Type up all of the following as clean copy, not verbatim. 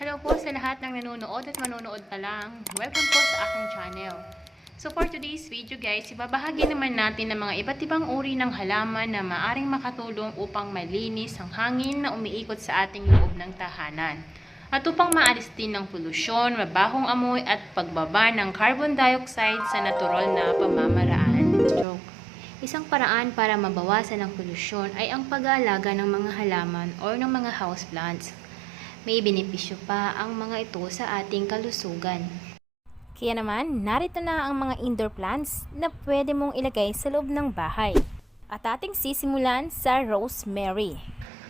Hello po sa lahat ng nanonood at manonood pa lang. Welcome po sa aking channel. So for today's video guys, ibabahagi naman natin ng mga iba't ibang uri ng halaman na maaring makatulong upang malinis ang hangin na umiikot sa ating loob ng tahanan. At upang maalis din ng polusyon, mabahong amoy at pagbaba ng carbon dioxide sa natural na pamamaraan. Isang paraan para mabawasan ang polusyon ay ang pag-aalaga ng mga halaman o ng mga houseplants. May benepisyo pa ang mga ito sa ating kalusugan. Kaya naman, narito na ang mga indoor plants na pwede mong ilagay sa loob ng bahay. At ating sisimulan sa rosemary.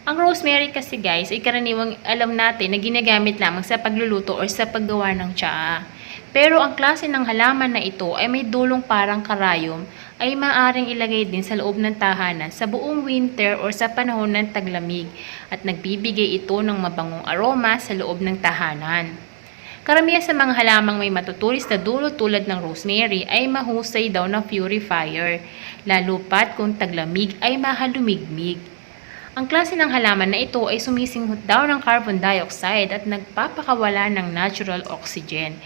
Ang rosemary kasi guys ay karaniwang alam natin na ginagamit lamang sa pagluluto o sa paggawa ng tsaa. Pero ang klase ng halaman na ito ay may dulong parang karayom ay maaaring ilagay din sa loob ng tahanan sa buong winter o sa panahon ng taglamig at nagbibigay ito ng mabangong aroma sa loob ng tahanan. Karamihan sa mga halamang may matutulis na dulo tulad ng rosemary ay mahusay daw na purifier, lalo pat kung taglamig ay mahalumigmig. Ang klase ng halaman na ito ay sumisinghot daw ng carbon dioxide at nagpapakawala ng natural oxygen.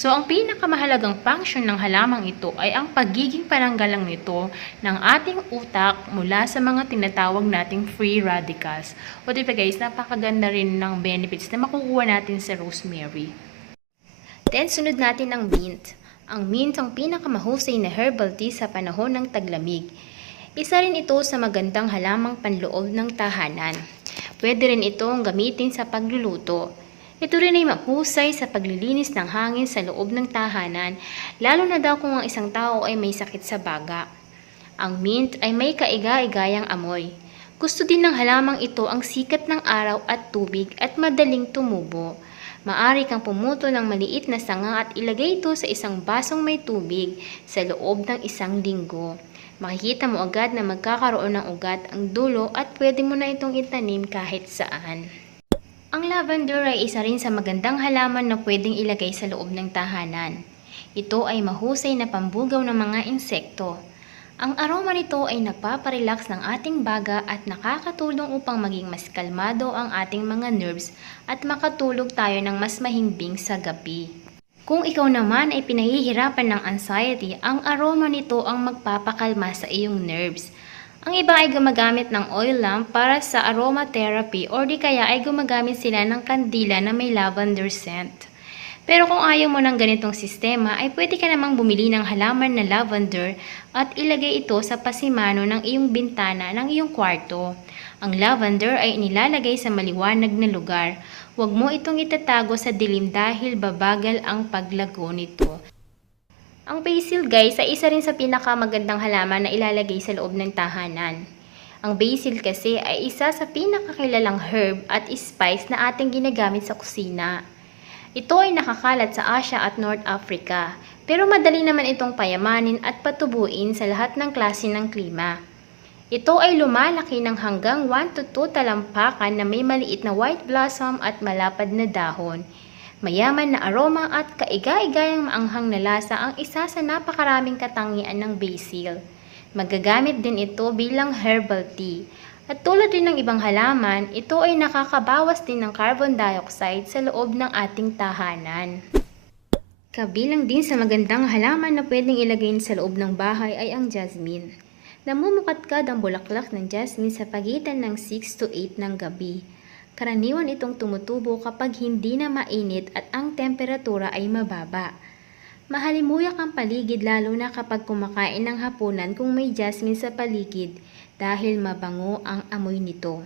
So, ang pinakamahalagang function ng halamang ito ay ang pagiging pananggalang nito ng ating utak mula sa mga tinatawag nating free radicals. O diba guys, napakaganda rin ng benefits na makukuha natin sa rosemary. Then, sunod natin ang mint. Ang mint ang pinakamahusay na herbal tea sa panahon ng taglamig. Isa rin ito sa magandang halamang panloob ng tahanan. Pwede rin itong gamitin sa pagluluto. Ito rin ay mahusay sa paglilinis ng hangin sa loob ng tahanan, lalo na daw kung ang isang tao ay may sakit sa baga. Ang mint ay may kaiga-igayang amoy. Gusto din ng halamang ito ang sikat ng araw at tubig at madaling tumubo. Maari kang pumuto ng maliit na sanga at ilagay ito sa isang basong may tubig sa loob ng 1 linggo. Makikita mo agad na magkakaroon ng ugat ang dulo at pwede mo na itong itanim kahit saan. Ang lavender ay isa rin sa magandang halaman na pwedeng ilagay sa loob ng tahanan. Ito ay mahusay na pambugaw ng mga insekto. Ang aroma nito ay nagpaparelax ng ating baga at nakakatulong upang maging mas kalmado ang ating mga nerves at makatulog tayo ng mas mahimbing sa gabi. Kung ikaw naman ay pinahihirapan ng anxiety, ang aroma nito ang magpapakalma sa iyong nerves. Ang iba ay gumagamit ng oil lamp para sa aromatherapy or di kaya ay gumagamit sila ng kandila na may lavender scent. Pero kung ayaw mo ng ganitong sistema, ay pwede ka namang bumili ng halaman na lavender at ilagay ito sa pasimano ng iyong bintana ng iyong kwarto. Ang lavender ay inilalagay sa maliwanag na lugar. Huwag mo itong itatago sa dilim dahil babagal ang paglago nito. Ang basil guys ay isa rin sa pinakamagandang halaman na ilalagay sa loob ng tahanan. Ang basil kasi ay isa sa pinakakilalang herb at spice na ating ginagamit sa kusina. Ito ay nakakalat sa Asia at North Africa, pero madali naman itong payamanin at patubuin sa lahat ng klase ng klima. Ito ay lumalaki ng hanggang 1 to 2 talampakan na may maliit na white blossom at malapad na dahon. Mayaman na aroma at kaiga-igayang maanghang na lasa ang isa sa napakaraming katangian ng basil. Magagamit din ito bilang herbal tea. At tulad din ng ibang halaman, ito ay nakakabawas din ng carbon dioxide sa loob ng ating tahanan. Kabilang din sa magandang halaman na pwedeng ilagay sa loob ng bahay ay ang jasmine. Namumukadkad ang bulaklak ng jasmine sa pagitan ng 6 to 8 ng gabi. Karaniwan itong tumutubo kapag hindi na mainit at ang temperatura ay mababa. Mahalimuyak ang paligid lalo na kapag kumakain ng hapunan kung may jasmine sa paligid dahil mabango ang amoy nito.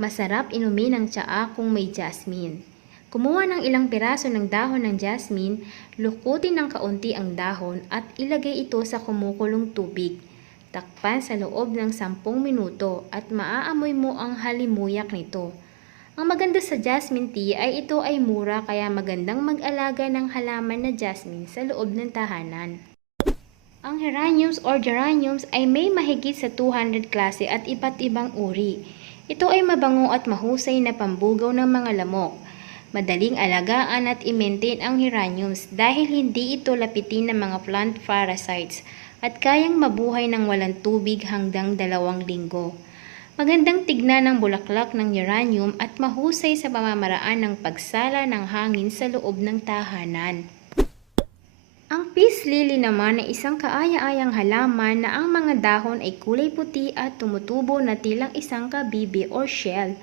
Masarap inumin ang tsaa kung may jasmine. Kumuha ng ilang piraso ng dahon ng jasmine, lukutin ng kaunti ang dahon at ilagay ito sa kumukulong tubig. Takpan sa loob ng 10 minuto at maaamoy mo ang halimuyak nito. Ang maganda sa jasmine tea ay ito ay mura kaya magandang mag-alaga ng halaman na jasmine sa loob ng tahanan. Ang geraniums or geraniums ay may mahigit sa 200 klase at iba't ibang uri. Ito ay mabango at mahusay na pambugaw ng mga lamok. Madaling alagaan at i-maintain ang geraniums dahil hindi ito lapitin ng mga plant parasites at kayang mabuhay ng walang tubig hanggang 2 linggo. Magandang tignan ng bulaklak ng geranium at mahusay sa pamamaraan ng pagsala ng hangin sa loob ng tahanan. Ang peace lily naman ay isang kaaya-ayang halaman na ang mga dahon ay kulay puti at tumutubo na tilang isang kabibi or shell.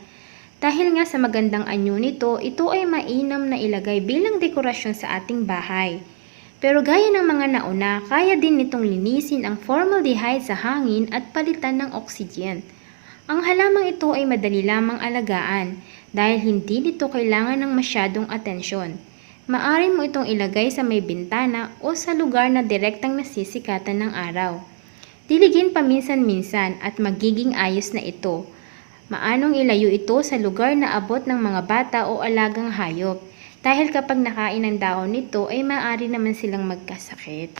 Dahil nga sa magandang anyo nito, ito ay mainam na ilagay bilang dekorasyon sa ating bahay. Pero gaya ng mga nauna, kaya din nitong linisin ang formaldehyde sa hangin at palitan ng oxygen. Ang halamang ito ay madali lamang alagaan dahil hindi nito kailangan ng masyadong atensyon. Maaari mo itong ilagay sa may bintana o sa lugar na direktang nasisikatan ng araw. Diligin paminsan-minsan at magiging ayos na ito. Maanong ilayo ito sa lugar na abot ng mga bata o alagang hayop dahil kapag nakain ang dahon nito ay maaari naman silang magkasakit.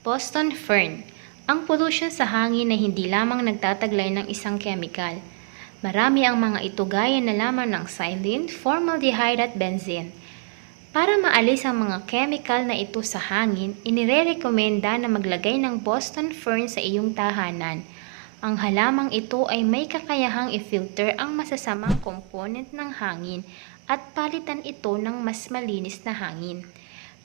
Boston Fern. Ang pollution sa hangin na hindi lamang nagtataglay ng isang chemical. Marami ang mga ito gaya na lamang ng xylene, formaldehyde at benzene. Para maalis ang mga chemical na ito sa hangin, inirerekomenda na maglagay ng Boston Fern sa iyong tahanan. Ang halamang ito ay may kakayahang i-filter ang masasamang component ng hangin at palitan ito ng mas malinis na hangin.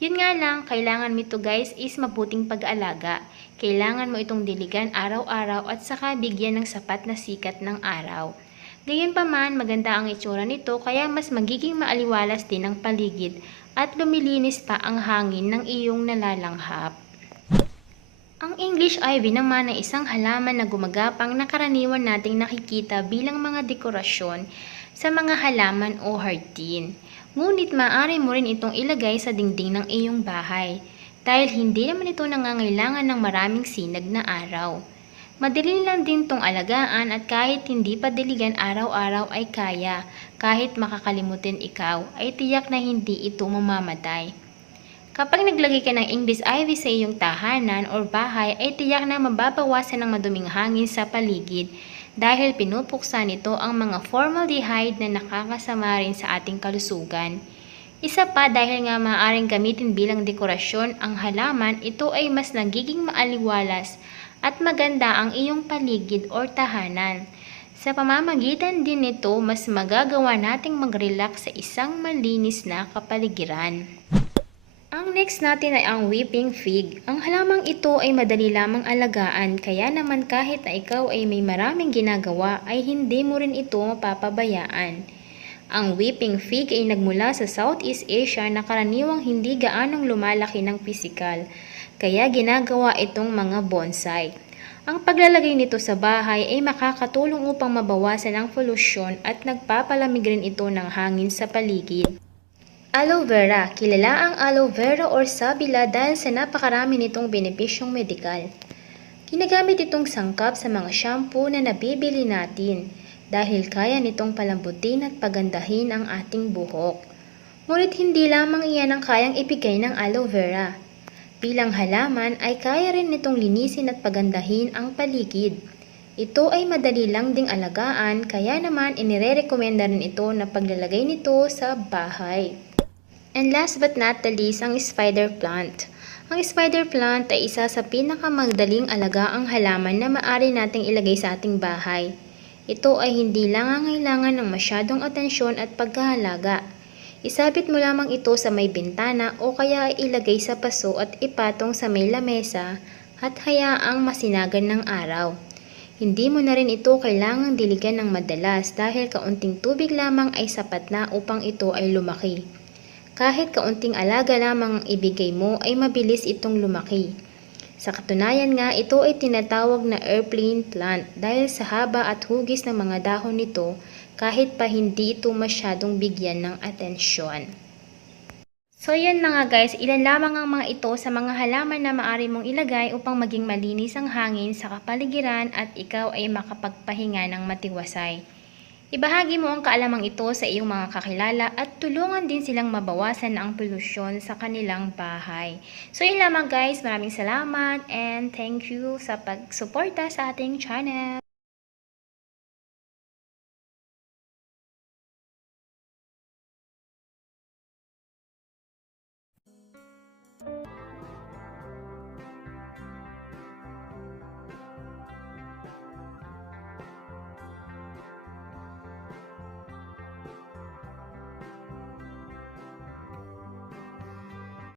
Yun nga lang, kailangan mo ito guys is mabuting pag-aalaga. Kailangan mo itong diligan araw-araw at saka bigyan ng sapat na sikat ng araw. Gayunpaman, maganda ang itsura nito kaya mas magiging maaliwalas din ang paligid at lumilinis pa ang hangin ng iyong nalalanghap. Ang English ivy naman ay isang halaman na gumagapang na karaniwan nating nakikita bilang mga dekorasyon sa mga halaman o hardin. Ngunit maaari mo rin itong ilagay sa dingding ng iyong bahay dahil hindi naman ito nangangailangan ng maraming sinag na araw. Madali lang din tong alagaan at kahit hindi pa diligan araw-araw ay kaya, kahit makakalimutin ikaw ay tiyak na hindi ito mamamatay. Kapag naglagay ka ng English ivy sa iyong tahanan o bahay ay tiyak na mababawasan ng maduming hangin sa paligid dahil pinupuksa nito ang mga formaldehyde na nakakasama rin sa ating kalusugan. Isa pa dahil nga maaaring gamitin bilang dekorasyon ang halaman, ito ay mas nagiging maaliwalas at maganda ang iyong paligid o tahanan. Sa pamamagitan din nito, mas magagawa nating mag-relax sa isang malinis na kapaligiran. Ang next natin ay ang weeping fig. Ang halamang ito ay madali lamang alagaan, kaya naman kahit na ikaw ay may maraming ginagawa, ay hindi mo rin ito mapapabayaan. Ang weeping fig ay nagmula sa Southeast Asia na karaniwang hindi gaanong lumalaki ng pisikal, kaya ginagawa itong mga bonsai. Ang paglalagay nito sa bahay ay makakatulong upang mabawasan ang polusyon at nagpapalamig rin ito ng hangin sa paligid. Aloe vera. Kilala ang aloe vera or sabila dahil sa napakarami nitong benepisyong medikal. Ginagamit itong sangkap sa mga shampoo na nabibili natin dahil kaya nitong palambutin at pagandahin ang ating buhok. Ngunit hindi lamang iyan ang kayang ibigay ng aloe vera. Bilang halaman ay kaya rin nitong linisin at pagandahin ang paligid. Ito ay madali lang ding alagaan kaya naman inirerekomenda rin ito na paglalagay nito sa bahay. And last but not the least, ang spider plant. Ang spider plant ay isa sa pinakamadaling alagaang halaman na maaari nating ilagay sa ating bahay. Ito ay hindi lang nangangailangan ng masyadong atensyon at pagkahalaga. Isabit mo lamang ito sa may bintana o kaya ay ilagay sa paso at ipatong sa may lamesa at hayaang masinagan ng araw. Hindi mo na rin ito kailangang diligan ng madalas dahil kaunting tubig lamang ay sapat na upang ito ay lumaki. Kahit kaunting alaga lamang ang ibigay mo ay mabilis itong lumaki. Sa katunayan nga, ito ay tinatawag na airplane plant dahil sa haba at hugis ng mga dahon nito kahit pa hindi ito masyadong bigyan ng atensyon. So yan na nga guys, ilan lamang ang mga ito sa mga halaman na maaari mong ilagay upang maging malinis ang hangin sa kapaligiran at ikaw ay makapagpahinga ng matiwasay. Ibahagi mo ang kaalamang ito sa iyong mga kakilala at tulungan din silang mabawasan ang polusyon sa kanilang bahay. So yun lamang guys, maraming salamat and thank you sa pagsuporta sa ating channel.